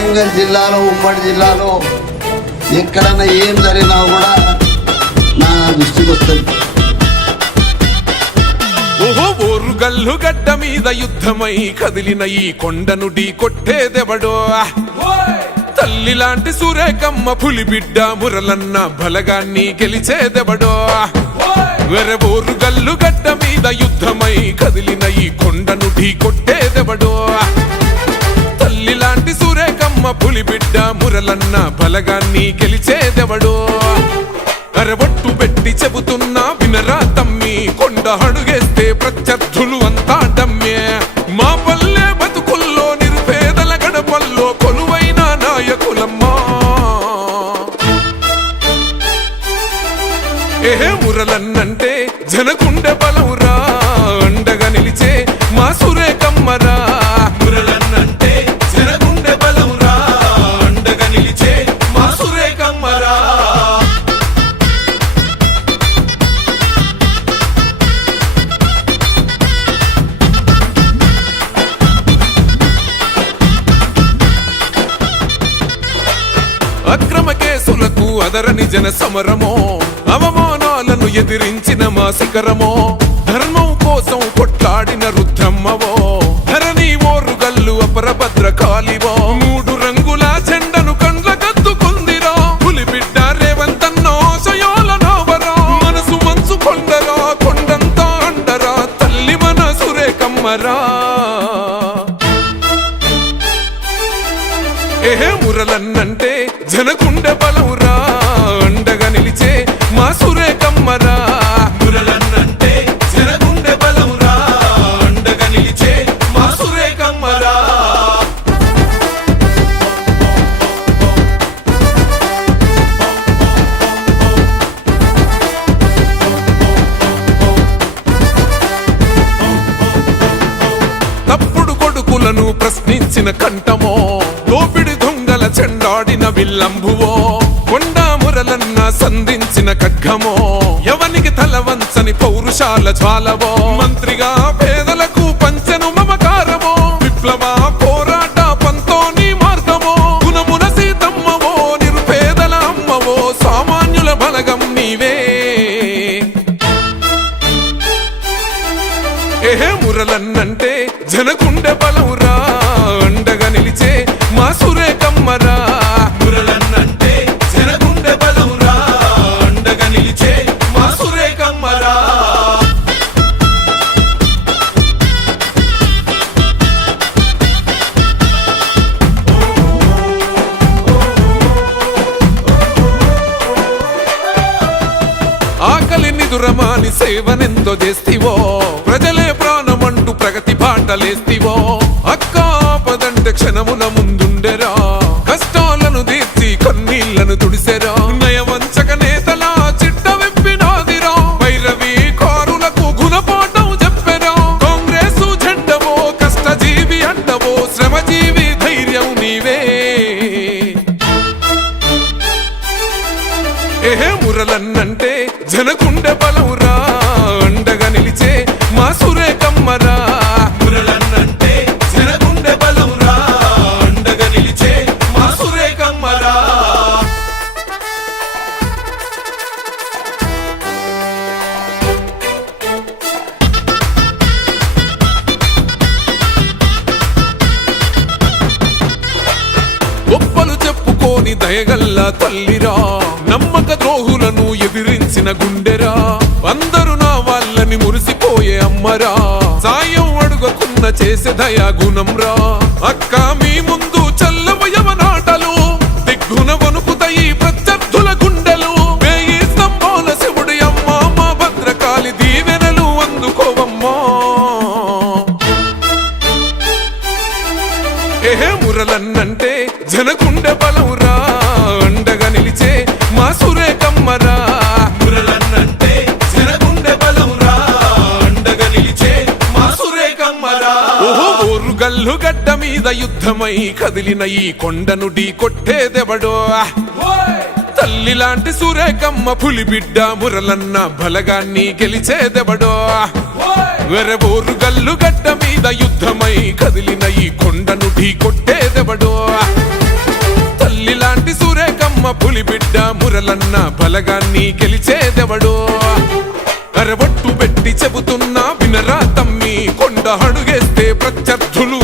వరంగల్ జిల్లాలో ఉమ్మడి జిల్లాలో ఎక్కడన్నా ఏం జరిగినా కూడా నా దృష్టికి వస్తుంది. ఓహో ఓరుగల్లు గడ్డ మీద యుద్ధమై కదిలిన ఈ కొండను ఢీ కొట్టేదెవడో, తల్లి లాంటి సూరేకమ్మ పులి బిడ్డ మురలన్న బలగాన్ని గెలిచేదెవడో. వెర ఓరుగల్లు గడ్డ మీద యుద్ధమై కదిలిన ఈ కొండను ఢీ కొట్టేదెవడో, తల్లి లాంటి సూరేకమ్మ పులి బిడ్డ మురలన్న బలగాన్ని గెలిచేదెవడో. అరబొట్టు పెట్టి చెబుతున్నా వినరా తమ్మి, కొండ అడుగేస్తే ప్రత్యర్థులు అంతా డమ్మే. మా పల్లె బతుకుల్లో నిరుపేదల గడపల్లో కొలువైన నాయకులమ్మా. ఏహే మురలన్నంటే జనగుండె బలవురా, అండగా నిలిచే మా సురేకమ్మరా. మురలన్నంటే జనగుండె బలవురా, అండగా నిలిచే మా సురేకమ్మరా. అక్రమ కేసులకు అదరని జన సమరమో, అవమానాలను ఎదిరించిన మా శిఖరమో, ధర్మం కోసం కొట్లాడిన రుద్రమ్మవో, ధరణి ఓరుగల్లు అపరభద్ర కాలివో. మూడు రంగుల జెండను కండ్ల కత్తుకుందిరా, పులి బిడ్డ రేవంతన్నో శయోల నోవరా. మనసు మంచు కొండరా, కొండంతా అండరా, తల్లి మన సురేకమ్మరా. ఏహే మురలన్నంటే జనగుండె బలవురా, అండగా నిలిచే మా సురేకమ్మరా. మురలన్నంటే జనగుండె బలవురా, అండగా నిలిచే మా సురేకమ్మరా. తప్పుడు కొడుకులను ప్రశ్నించిన కంఠమో, దోపిడి దొంగల చెండాడిన విల్లంబువో, కొండా మురలన్న సంధించిన ఖడ్గమో, ఎవనికి తల వంచని పౌరుషాల జ్వాలవో. మంత్రిగా పేదలకు పంచెను మమకారమో, విప్లవ పోరాట పంతోని మార్గమో. గుణమున సీతమ్మవో, నిరుపేదల అమ్మవో, సామాన్యుల బలగం నీవే. ఏహే మురలన్నంటే జనగుండె బలవురా, అండగా నిలిచే మా సురేకమ్మరా. మురలన్నంటే జనగుండె బలవురా, అండగా నిలిచే మా సురేకమ్మరా. ఆకలిని దురమాని సేవనెంతో చేస్తివో, ప్రజలే ప్రాణమంటూ ప్రగతి బాటలేస్తివో. అక్క ఆపదంటే క్షణమున ముందుండెరా, కష్టాలను తీర్చి కన్నీళ్లను తుడిసెరా. నయవంచక నేతల చిట్ట వెప్పినాదిరా, భైరవి కారులకు గుణపాఠం చెప్పెరా. కాంగ్రెసు జెండవో, కష్టజీవి అంటవో, శ్రమజీవి ధైర్యం నీవే. ఏహే మురలన్నంటే జనగుండె బలవురా, అండగా నిలిచే మా సురేకమ్మరా. మురలన్నంటే జనగుండె బలవురా, అండగా నిలిచే మా సురేకమ్మరా. గొప్పలు చెప్పుకోని దయగల్లా తల్లిరా, నమ్మక ద్రోహులను ఎదిరించిన గుండెరా. అందరూ నా వాళ్ళని మురిసిపోయే అమ్మరా, సాయం అడుగకున్న చేసే దయా గుణంరా. అక్క మీ ముందు చల్లవయవనాటలు, దిగ్గున వణుకుతాయి ప్రత్యర్థుల గుండెలు. వేయి స్తంభాల శివుడి అమ్మ మా భద్రకాళి దీవెనలు అందుకోవమ్మా. ఏహే మురలన్నంటే జనగుండె బలవురా, అండగా నిలిచే మా సురేకమ్మరా. మురలన్నంటే జనగుండె బలవురా, అండగా నిలిచే మా సురేకమ్మరా. ఓహో ఓరుగల్లు గడ్డ మీద యుద్ధమై కదిలిన ఈ కొండను ఢీ కొట్టేదెవడో, తల్లి లాంటి సురేకమ్మ పులి బిడ్డ మురలన్న బలగాన్ని గెలిచేదెవడో. వెర ఓరుగల్లు గడ్డ మీద యుద్ధమై కదిలిన ఈ కొండను ఢీ కొట్టేదెవడో. పులిబిడ్డ మురలన్న బలగాన్ని గెలిచేదెవడో అరవట్టు పెట్టి చెబుతున్నా వినరా తమ్మి కొండ అడుగేస్తే ప్రత్యర్థులు